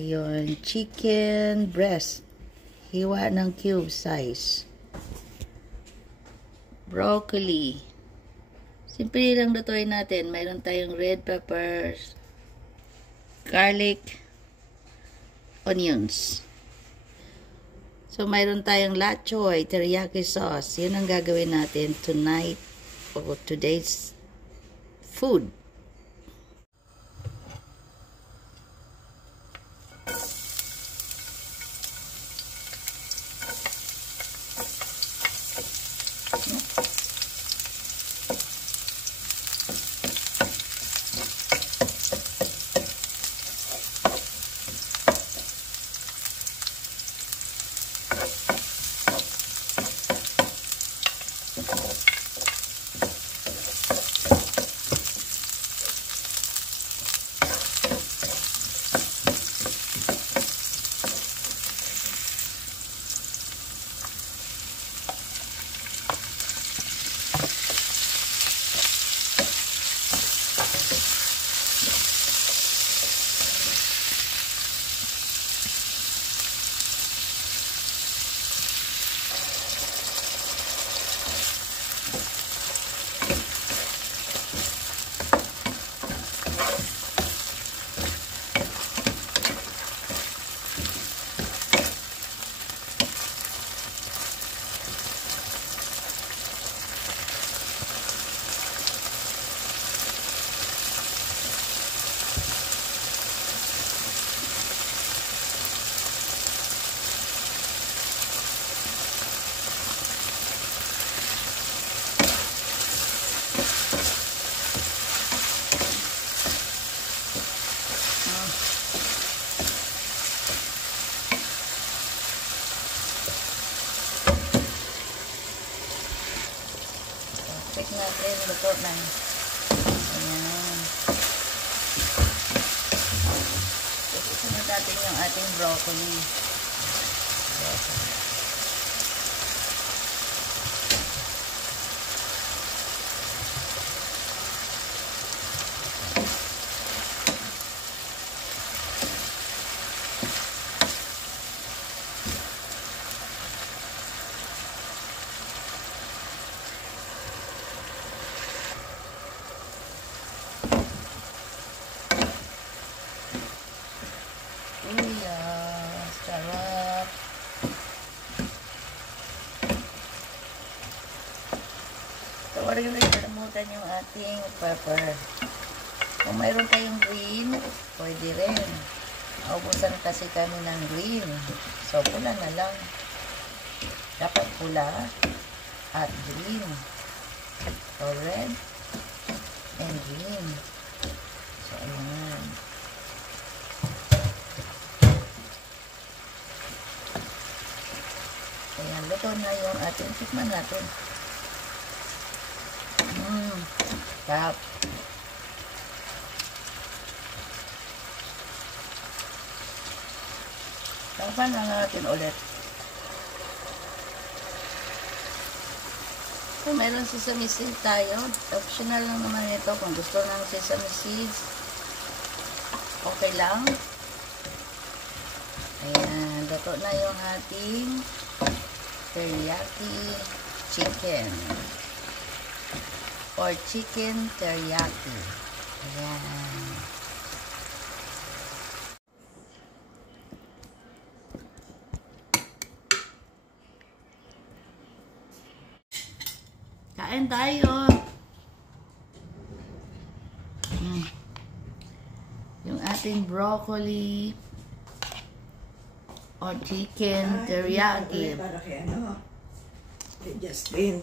Ayun, chicken breast. Hiwa ng cube size. Broccoli. Simple lang lutuin natin. Mayroon tayong red peppers, garlic, onions. So, mayroon tayong lak choy, teriyaki sauce. Yun ang gagawin natin tonight o today's food. Check natin, luto na. Ayan. Susunod natin yung ating broccoli. Sarap. So, huwag rin kalimutan yung ating pepper. Kung mayroon kayong green, pwede rin. Naubusan kasi kami ng green. So, pula na lang. Dapat pula at green. So, red and green. So, ayan. Ayan, luto na yung ating tikman natin. Sarap. Tapan lang natin ulit. So, meron sesame seeds tayo. Optional lang naman ito. Kung gusto ng sesame seeds, okay lang. Ayan, luto na yung ating teriyaki chicken or chicken teriyaki. Ayan. Kain tayo. Yung ating broccoli or chicken teriyaki. Para kay ano? Kay Justin.